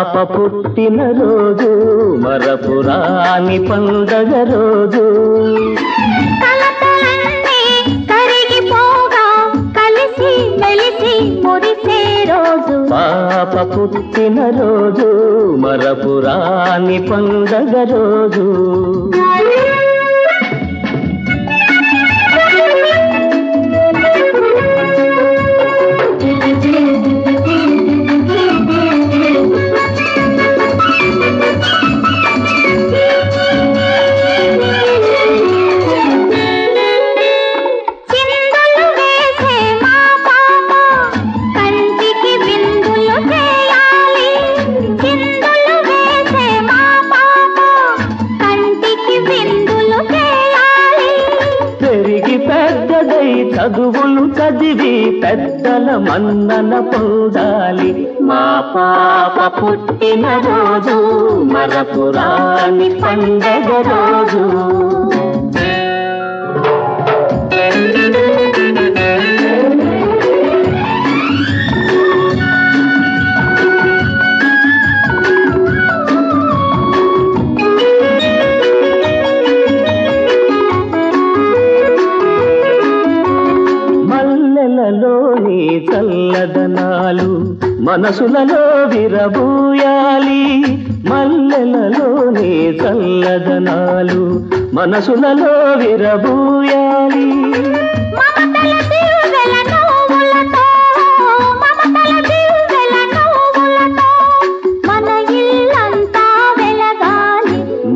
పాప పుట్టిన రోజు మరపురాని పండగ రోజు. కలతలన్నీ కరిగిపోగా కలిసి మెలిసి మురిసే రోజు. పాప పుట్టిన రోజు మరపురాని పండగ రోజు. చదువులు చదివి పెద్దల మన్నన పొందాలి. మా పాప పుట్టిన రోజు మరపురాని పండగ రోజు. మల్లెలలోని చల్లదనాలు మనసులలో విరబూయాలి. మల్లెలలోని చల్లదనాలు మనసులలో విరబూయాలి.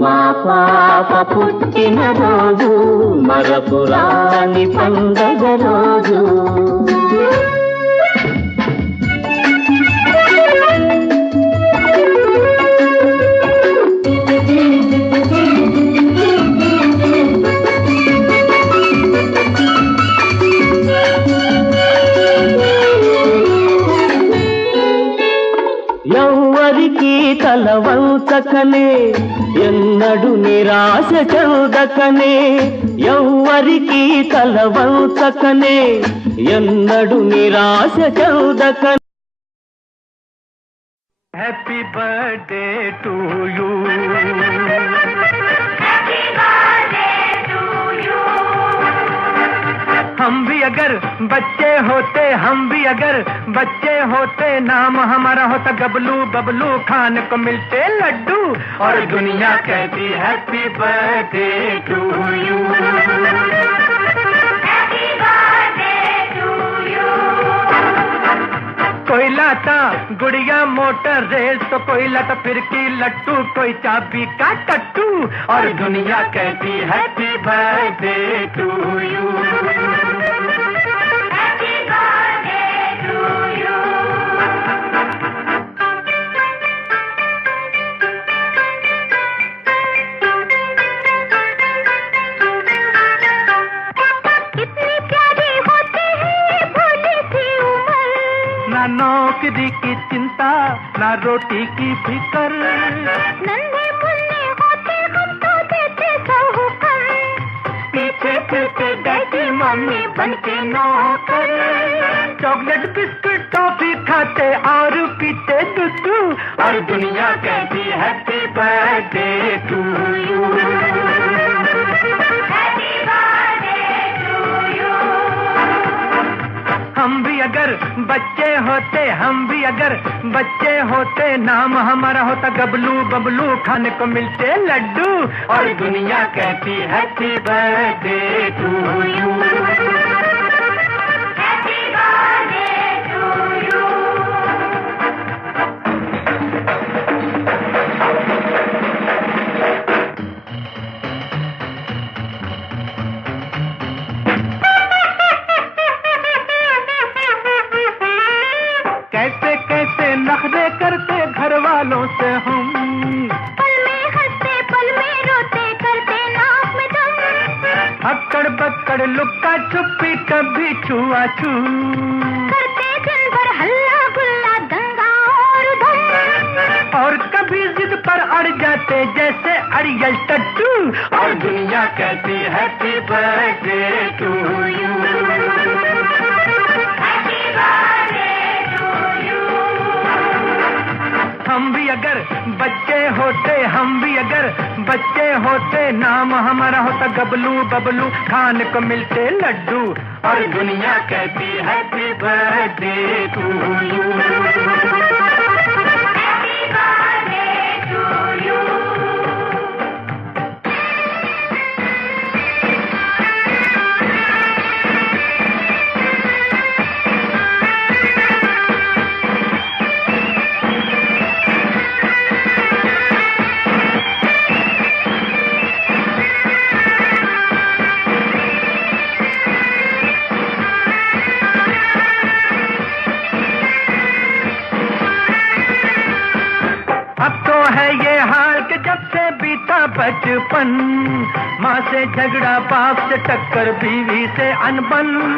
మా పాప పుట్టిన రోజు మరపురాని పండగ రోజు. ఎవ్వరికి తల వంచకనే ఎన్నడు నిరాశ చెందకనే. ఎవ్వరికి తల వంచకనే ఎన్నడు నిరాశ చెందకనే. Happy birthday to you. हम भी अगर बच्चे होते, हम भी अगर बच्चे होते, नाम हमारा होता गबलू. बबलू खान को मिलते लड्डू और दुनिया कहती हैप्पी बर्थडे टू यू. कोयला था गुड़िया मोटर रेल तो कोयला तो फिर की लट्टू, कोई चाबी का टट्टू और दुनिया कहती हैप्पी बर्थडे टू यू. नौकरी की चिंता ना रोटी की फिकर, नन्हे मुन्ने होते हम तो देते साहूकर. पीछे फिरते डैडी मम्मी बनके नौकर. चॉकलेट बिस्कुट टॉफी खाते और पीते दूध और दुनिया कहती हैप्पी बर्थडे टू यू. हम भी अगर बच्चे होते, हम भी अगर बच्चे होते, नाम हमारा होता गबलू. बबलू खाने को मिलते लड्डू और दुनिया कहती हैप्पी बर्थडे टू यू. कैसे कैसे नखरे करते घर वालों से हम, पल में हंसते पल में रोते करते नाक में दम. अक्कड़ बक्कड़ लुक्का छुपी कभी छुआ छू, करते दिन भर हल्ला गुल्ला दंगा और धम. और कभी जिद पर अड़ जाते जैसे अड़ियल टट्टू और दुनिया कहती हैप्पी बर्थडे टू यू. हम भी अगर बच्चे होते, हम भी अगर बच्चे होते, नाम हमारा होता गबलू बबलू, खाने को मिलते लड्डू और दुनिया कहती हैप्पी बर्थडे टू यू। अब तो है ये हाल कि जब से बीता बचपन, माँ से झगड़ा, बाप से टक्कर, बीवी से अनबन।